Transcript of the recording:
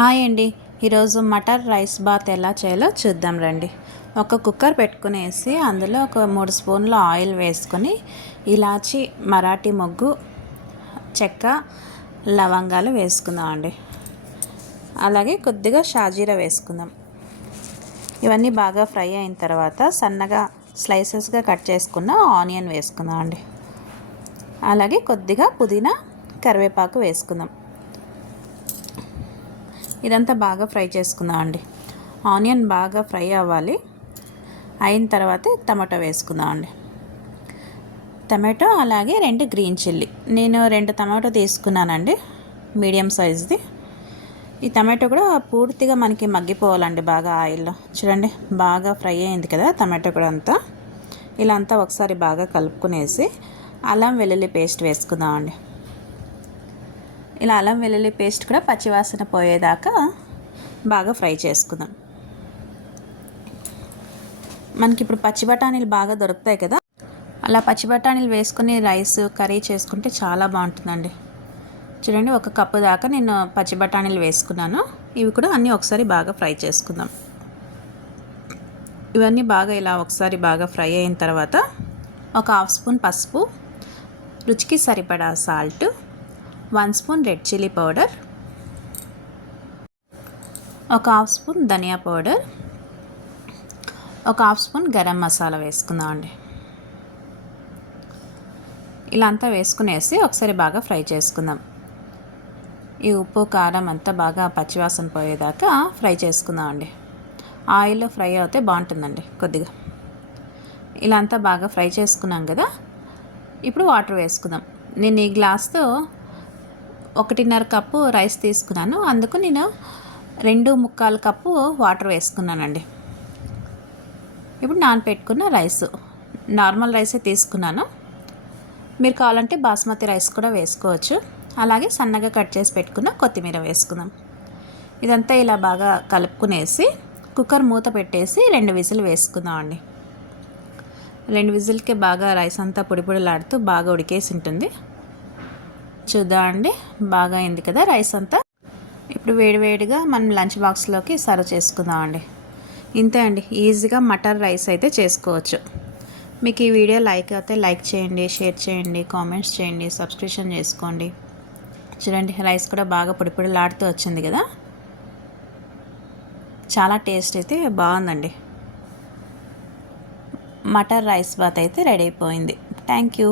Hi అండి. ఈరోజు matar rice bath ఎలా చేయాలో చూద్దాం రండి. ఒక కుక్కర్ పెట్టుకునేసి అందులో ఒక మూడు స్పూన్ల ఆయిల్ వేసుకొని ఇలాచి మరాఠీ మొగ్గు చెక్క లవంగాలు వేసుకుందాం అండి అలాగే కొద్దిగా షాజీరా వేసుకుందాం. ఇవన్నీ బాగా ఫ్రై అయిన తర్వాత సన్నగా స్లైసెస్గా కట్ చేసుకున్న ఆనియన్ వేసుకుందాం అండి అలాగే కొద్దిగా పుదీనా కరివేపాకు వేసుకుందాం. ఇదంతా బాగా ఫ్రై చేసుకుందాం అండి. ఆనియన్ బాగా ఫ్రై అవ్వాలి. అయిన తర్వాత టమాటో వేసుకుందాం అండి. టమాటో అలాగే రెండు గ్రీన్ చిల్లీ. నేను రెండు టమాటో తీసుకున్నానండి మీడియం సైజ్ది. ఈ టమాటో కూడా పూర్తిగా మనకి మగ్గిపోవాలండి బాగా ఆయిల్లో. చూడండి బాగా ఫ్రై అయింది కదా టమాటో కూడా అంతా. ఇలా అంతా ఒకసారి బాగా కలుపుకునేసి అల్లం వెల్లుల్లి పేస్ట్ వేసుకుందామండి ఇలా అల్లం వెల్లుల్లి పేస్ట్ కూడా పచ్చివాసన పోయేదాకా బాగా ఫ్రై చేసుకుందాం. మనకి ఇప్పుడు పచ్చి బఠానీలు బాగా దొరుకుతాయి కదా? అలా పచ్చి బఠానీలు వేసుకుని రైస్ కర్రీ చేసుకుంటే చాలా బాగుంటుందండి. చూడండి ఒక కప్పు దాకా నేను పచ్చి బఠానీలు వేసుకున్నాను. ఇవి కూడా అన్నీ ఒకసారి బాగా ఫ్రై చేసుకుందాం. ఇవన్నీ బాగా ఇలా ఒకసారి బాగా ఫ్రై అయిన తర్వాత ఒక హాఫ్ స్పూన్ పసుపు రుచికి సరిపడా salt one spoon red chilli powder ఒక హాఫ్ స్పూన్ ధనియా పౌడర్ ఒక హాఫ్ స్పూన్ గరం మసాలా వేసుకుందామండి ఇలా అంతా వేసుకునేసి ఒకసారి బాగా ఫ్రై చేసుకుందాం. ఈ ఉప్పు కారం అంతా బాగా పచ్చివాసన పోయేదాకా ఫ్రై చేసుకుందామండి ఆయిల్లో ఫ్రై అవుతే బాగుంటుందండి కొద్దిగా. ఇలా అంతా బాగా ఫ్రై చేసుకున్నాం కదా ఇప్పుడు వాటర్ వేసుకుందాం. నేను ఈ గ్లాస్తో ఒకటిన్నర కప్పు రైస్ తీసుకున్నాను. అందుకు నేను రెండు ముక్కాలు కప్పు వాటర్ వేసుకున్నానండి. ఇప్పుడు నానపెట్టుకున్న రైస్ నార్మల్ రైసే తీసుకున్నాను. మీరు కావాలంటే బాస్మతి రైస్ కూడా వేసుకోవచ్చు. అలాగే సన్నగా కట్ చేసి పెట్టుకున్న కొత్తిమీర వేసుకుందాం. ఇదంతా ఇలా బాగా కలుపుకునేసి కుక్కర్ మూత పెట్టేసి రెండు విజిల్ వేసుకుందామండి. రెండు విజిల్కి బాగా రైస్ అంతా పొడిపొడిలాడుతూ బాగా ఉడికేసి ఉంటుంది. చూద్దాం అండి. బాగా అయింది కదా రైస్ అంతా? ఇప్పుడు వేడివేడిగా మనం లంచ్ బాక్స్లోకి సర్వ్ చేసుకుందాం అండి. ఇంతే అండి. ఈజీగా మటర్ రైస్ అయితే చేసుకోవచ్చు. మీకు ఈ వీడియో లైక్ అయితే లైక్ చేయండి షేర్ చేయండి కామెంట్స్ చేయండి సబ్స్క్రిప్షన్ చేసుకోండి. చూడండి రైస్ కూడా బాగా పొడిపొడిలాడుతూ వచ్చింది కదా? చాలా టేస్ట్ అయితే బాగుందండి. మటర్ రైస్ బాత్ అయితే రెడీ అయిపోయింది. Thank you.